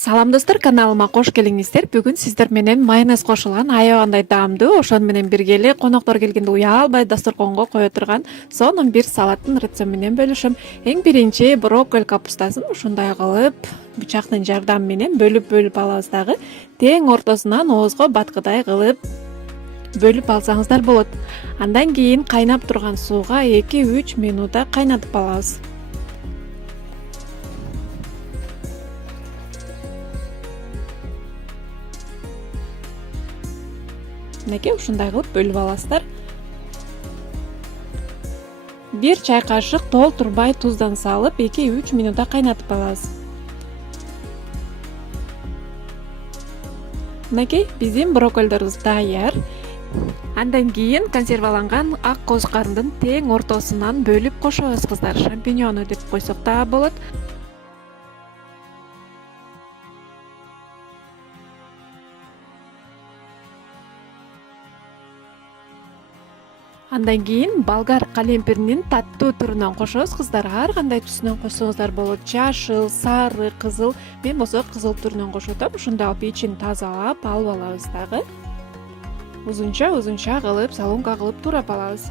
Салам достор, каналыма кош келиңиздер. Бүгүн сиздер менен майонез кошулган аябандай даамдуу, ошону менен бирге эле коноктор келгенде уялбай дасторконго кое турган сонун бир салаттын рецептин менен бөлүшөм. Эң биринчи брокколи капустасын ушундай кылып бычактын жардамы менен бөлүп алабыз дагы. Тең ортосунан оозго баткыдай кылып бөлүп алсаңыздар болот. Андан кийин кайнап турган сууга 2-3 минутта кайнатып алабыз. Мынакей ушундай кылып бөлүп аласыздар. 1 чай кашык толтурбай туздан салып 2-3 минутта кайнатып алабыз. Мынакей биздин брокколдорубуз даяр. Андан кийин консерваланган ак коз карындын тең ортосунан бөлүп кошобуз кыздар. Шампиньону деп койсок да болот. Андан кийин болгар калемпиринин таттуу түрүнөн кошобуз кыздар. Ар кандай түсүнөн койсоңуздар болот. Жашыл, сары, кызыл. Мен болсо кызыл түрүнөн кошуп атам. Ушундай кылып ичин тазалап алып алабыз дагы. Узунча кылып, соломка кылып турап алабыз.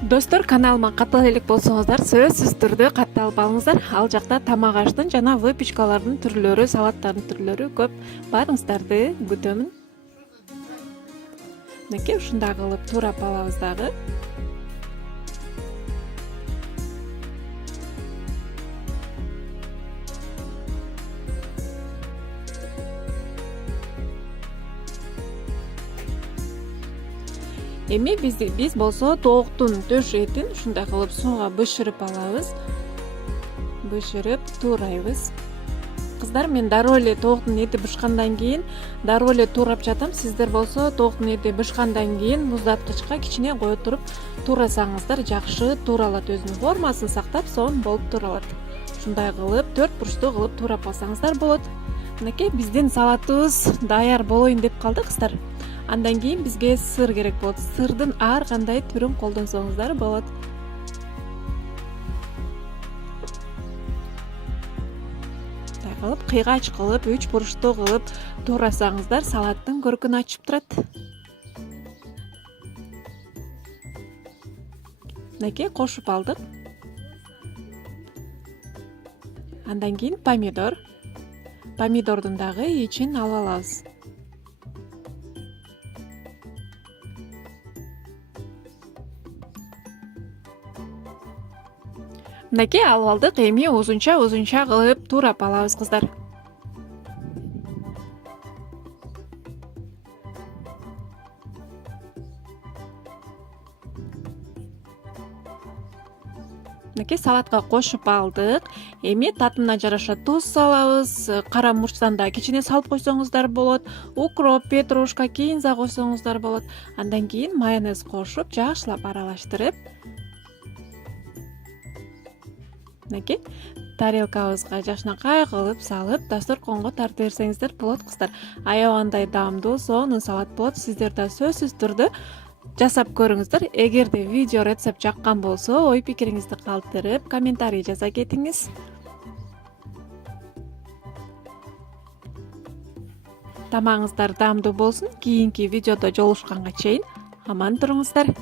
Достор, каналыма каттала элек болсоңуздар, сөзсүз түрдө катталып алыңыздар. Ал жакта тамак аштын жана выпечкалардын түрлөрү, салаттардын түрлөрү көп. Барыңыздарды күтөмүн. Мынакей ушундай кылып турап алабыз дагы. Эми биз болсо тооктун төш этин ушундай кылып сууга бышырып алабыз. Бышырып туурайбыз. Кыздар, мен дароо эле тооктун эти бышкандан кийин дароо эле туурап жатам. Сиздер болсо тооктун эти бышкандан кийин муздаткычка кичине кое туруп туурасаңыздар жакшы тууралат, өзүнүн формасын сактап, сонун болуп тууралат. Ушундай кылып 4 бурчтуу кылып туурап алсаңыздар болот. Мынакей биздин салатыбыз даяр болоюн деп калды кыздар. Андан кийин бизге сыр керек болот. Сырдын ар кандай түрүн колдонсоңуздар болот. Кылып кыйгач кылып 3 бурчтуу кылып туурасаңыздар салаттын көркүн ачып турат. Мынакей кошуп алдык. Андан кийин помидордун дагы ичин алып алабыз. Мынакей алып алдык. Эми узунча кылып туурап алабыз кыздар. Мынакей салатка кошуп алдык. Эми татына жараша туз салабыз. Кара мурчтан да кичине салып койсоңуздар болот. Укроп, петрушка, кинза койсоңуздар болот. Андан кийин майонез кошуп, жакшылап аралаштырып, мынакей тарелкабызга жакшынакай кылып салып, дасторконго тартып берсеңиздер болот кыздар. Аябандай даамдуу, сонун салат болот. Сиздер да сөзсүз түрдө жасап көрүңүздөр. Эгерде видео рецепт жаккан болсо, ой пикириңизди калтырып, комментарий жаза кетиңиз. Тамагыңыздар даамдуу болсун. Кийинки видеодо жолугушканга чейин аман туруңуздар.